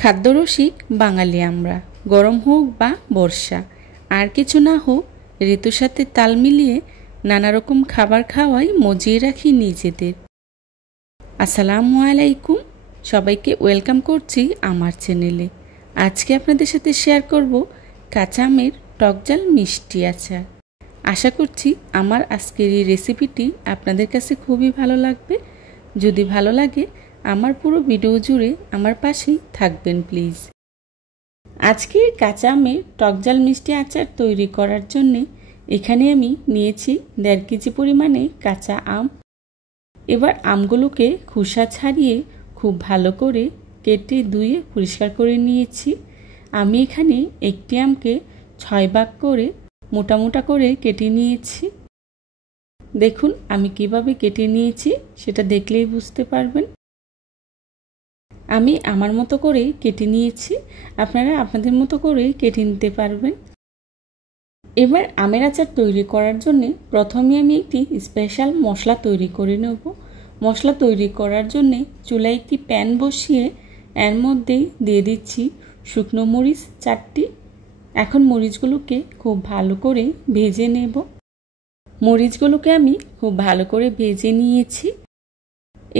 খাদ্যরসিক বাঙালি আমরা, গরম হোক বা বর্ষা, আর কিছু না হোক, ঋতুর সাথে তাল মিলিয়ে নানা রকম খাবার খাওয়াই মজিয়ে রাখি নিজেদের। আসসালামু আলাইকুম, সবাইকে ওয়েলকাম করছি আমার চ্যানেলে। আজকে আপনাদের সাথে শেয়ার করব কাঁচা আমের টকঝাল মিষ্টি আচার। আশা করছি আমার আজকের এই রেসিপিটি আপনাদের কাছে খুবই ভালো লাগবে। যদি ভালো লাগে আমার পুরো ভিডিও জুড়ে আমার পাশেই থাকবেন প্লিজ। আজকে কাঁচা আমের টকঝাল মিষ্টি আচার তৈরি করার জন্য এখানে আমি নিয়েছি 1.5 কেজি পরিমাণে কাঁচা আম। এবার আমগুলোকে খোসা ছাড়িয়ে খুব ভালো করে কেটে ধুয়ে পরিষ্কার করে নিয়েছি। আমি এখানে একটি আমকে 6 ভাগ করে মোটা মোটা করে কেটে নিয়েছি। দেখুন আমি কিভাবে কেটে নিয়েছি সেটা দেখলেই বুঝতে পারবেন। আমি আমার মতো করে কেটে নিয়েছি, আপনারা আপনাদের মতো করে কেটে নিতে পারবেন। এবার আমের আচার তৈরি করার জন্য প্রথমে আমি একটি স্পেশাল মশলা তৈরি করে নেব। মশলা তৈরি করার জন্য চুলায় একটি প্যান বসিয়ে এর মধ্যেই দিয়ে দিচ্ছি শুকনো মরিচ 4টি। এখন মরিচগুলোকে খুব ভালো করে ভেজে নেব। মরিচগুলোকে আমি খুব ভালো করে ভেজে নিয়েছি।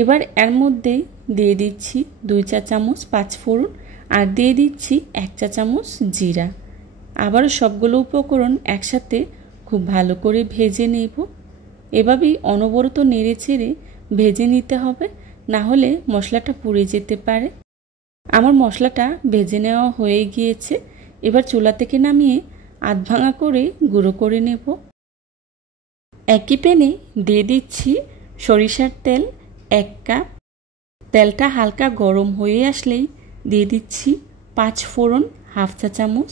এবার এর মধ্যে দিয়ে দিচ্ছি 2 চা চামচ 5 ফোড়ন আর দিয়ে দিচ্ছি 1 চা চামচ জিরা। আবারও সবগুলো উপকরণ একসাথে খুব ভালো করে ভেজে নেব। এভাবেই অনবরত নেড়ে ছেড়ে ভেজে নিতে হবে, না হলে মশলাটা পুড়ে যেতে পারে। আমার মশলাটা ভেজে নেওয়া হয়ে গিয়েছে। এবার চুলা থেকে নামিয়ে আধ ভাঙা করে গুঁড়ো করে নেব। একই প্যানে দিয়ে দিচ্ছি সরিষার তেল 1 কাপ। তেলটা হালকা গরম হয়ে আসলেই দিয়ে দিচ্ছি 5 ফোড়ন 1/2 চা চামচ।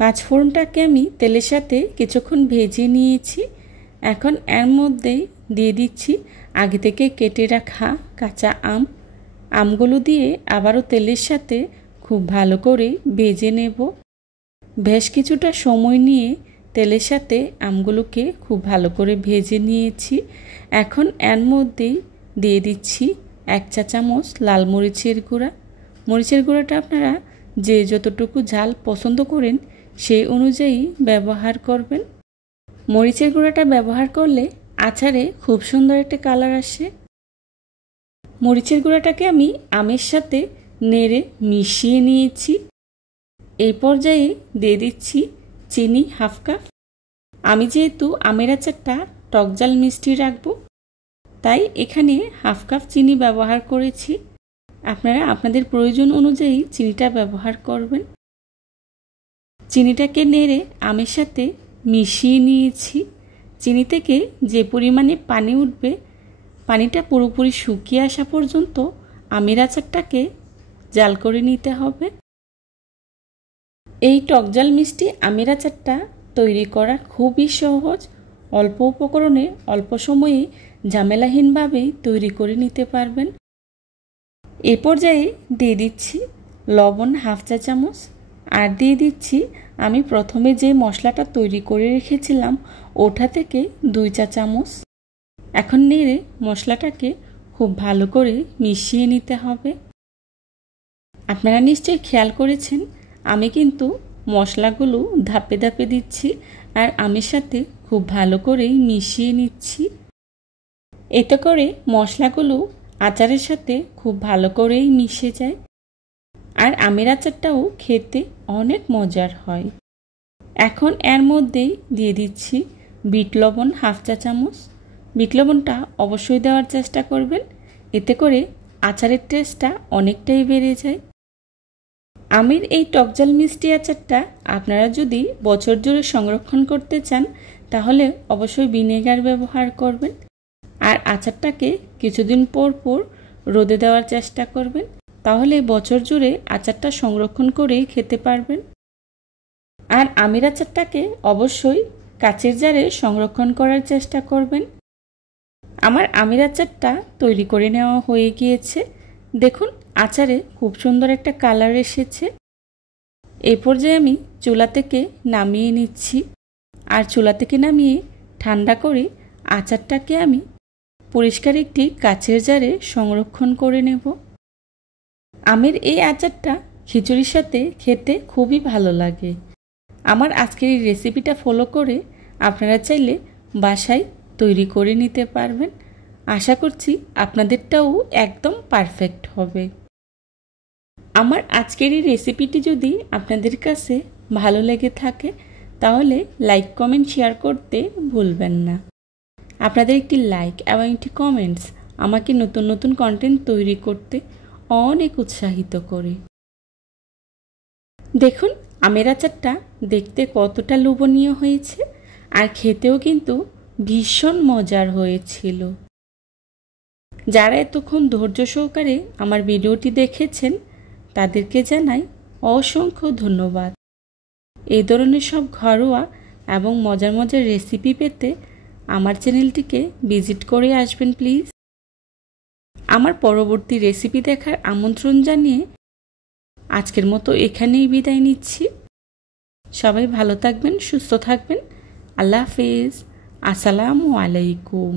5 ফোড়নটাকে আমি তেলের সাথে কিছুক্ষণ ভেজে নিয়েছি। এখন এর মধ্যে দিয়ে দিচ্ছি আগে থেকে কেটে রাখা কাঁচা আম। আমগুলো দিয়ে আবারও তেলের সাথে খুব ভালো করে ভেজে নেব। বেশ কিছুটা সময় নিয়ে তেলের সাথে আমগুলোকে খুব ভালো করে ভেজে নিয়েছি। এখন এর মধ্যেই দিয়ে দিচ্ছি 1 চা চামচ লাল মরিচের গুঁড়া। মরিচের গুঁড়াটা আপনারা যে যতটুকু ঝাল পছন্দ করেন সেই অনুযায়ী ব্যবহার করবেন। মরিচের গুঁড়াটা ব্যবহার করলে আচারে খুব সুন্দর একটা কালার আসে। মরিচের গুঁড়াটাকে আমি আমের সাথে নেড়ে মিশিয়ে নিয়েছি। এই পর্যায়ে দিয়ে দিচ্ছি চিনি 1/2 কাপ। আমি যেহেতু আমের আচারটা টকঝাল মিষ্টি রাখবো, তাই এখানে 1/2 কাপ চিনি ব্যবহার করেছি। আপনারা আপনাদের প্রয়োজন অনুযায়ী চিনিটা ব্যবহার করবেন। চিনিটাকে নেড়ে আমের সাথে মিশিয়ে নিয়েছি। চিনি থেকে যে পরিমাণে পানি উঠবে, পানিটা পুরোপুরি শুকিয়ে আসা পর্যন্ত আমের আচারটাকে জাল করে নিতে হবে। এই টকঝাল মিষ্টি আমের আচারটা তৈরি করা খুবই সহজ। অল্প উপকরণে অল্প সময়ে ঝামেলাহীনভাবেই তৈরি করে নিতে পারবেন। এ পর্যায়ে দিয়ে দিচ্ছি লবণ 1/2 চা চামচ আর দিয়ে দিচ্ছি আমি প্রথমে যে মশলাটা তৈরি করে রেখেছিলাম ওটা থেকে 2 চা চামচ। এখন নেড়ে মশলাটাকে খুব ভালো করে মিশিয়ে নিতে হবে। আপনারা নিশ্চয়ই খেয়াল করেছেন আমি কিন্তু মশলাগুলো ধাপে ধাপে দিচ্ছি আর আমের সাথে খুব ভালো করেই মিশিয়ে নিচ্ছি। এতে করে মশলাগুলো আচারের সাথে খুব ভালো করেই মিশে যায় আর আমের আচারটাও খেতে অনেক মজার হয়। এখন এর মধ্যেই দিয়ে দিচ্ছি বিট লবণ 1/2 চা চামচ। বিট লবণটা অবশ্যই দেওয়ার চেষ্টা করবেন, এতে করে আচারের টেস্টটা অনেকটাই বেড়ে যায়। আমের এই টকঝাল মিষ্টি আচারটা আপনারা যদি বছর জুড়ে সংরক্ষণ করতে চান তাহলে অবশ্যই ভিনেগার ব্যবহার করবেন আর আচারটাকে কিছুদিন পর পর রোদে দেওয়ার চেষ্টা করবেন, তাহলে বছর জুড়ে আচারটা সংরক্ষণ করেই খেতে পারবেন। আর আমের আচারটাকে অবশ্যই কাচের জারে সংরক্ষণ করার চেষ্টা করবেন। আমার আমের আচারটা তৈরি করে নেওয়া হয়ে গিয়েছে। দেখুন আচারে খুব সুন্দর একটা কালার এসেছে। এই পর্যায়ে আমি চুলা থেকে নামিয়ে নিচ্ছি আর চুলা থেকে নামিয়ে ঠান্ডা করে আচারটাকে আমি পরিষ্কার একটি কাচের জারে সংরক্ষণ করে নেব। আমের এই আচারটা খিচুড়ির সাথে খেতে খুবই ভালো লাগে। আমার আজকের এই রেসিপিটা ফলো করে আপনারা চাইলে বাসায় তৈরি করে নিতে পারবেন। আশা করছি আপনাদেরটাও একদম পারফেক্ট হবে। আমার আজকের এই রেসিপিটি যদি আপনাদের কাছে ভালো লেগে থাকে তাহলে লাইক কমেন্ট শেয়ার করতে ভুলবেন না। আপনাদের একটি লাইক এবং একটি কমেন্টস আমাকে নতুন নতুন কন্টেন্ট তৈরি করতে অনেক উৎসাহিত করে। দেখুন আমের আচারটা দেখতে কতটা লোভনীয় হয়েছে আর খেতেও কিন্তু ভীষণ মজার হয়েছিল। যারা এতক্ষণ ধৈর্য সহকারে আমার ভিডিওটি দেখেছেন তাদেরকে জানাই অসংখ্য ধন্যবাদ। এই ধরনের সব ঘরোয়া এবং মজার মজার রেসিপি পেতে আমার চ্যানেলটিকে ভিজিট করে আসবেন প্লিজ। আমার পরবর্তী রেসিপি দেখার আমন্ত্রণ জানিয়ে আজকের মতো এখানেই বিদায় নিচ্ছি। সবাই ভালো থাকবেন, সুস্থ থাকবেন। আল্লাহ হাফেজ। আসসালামু আলাইকুম।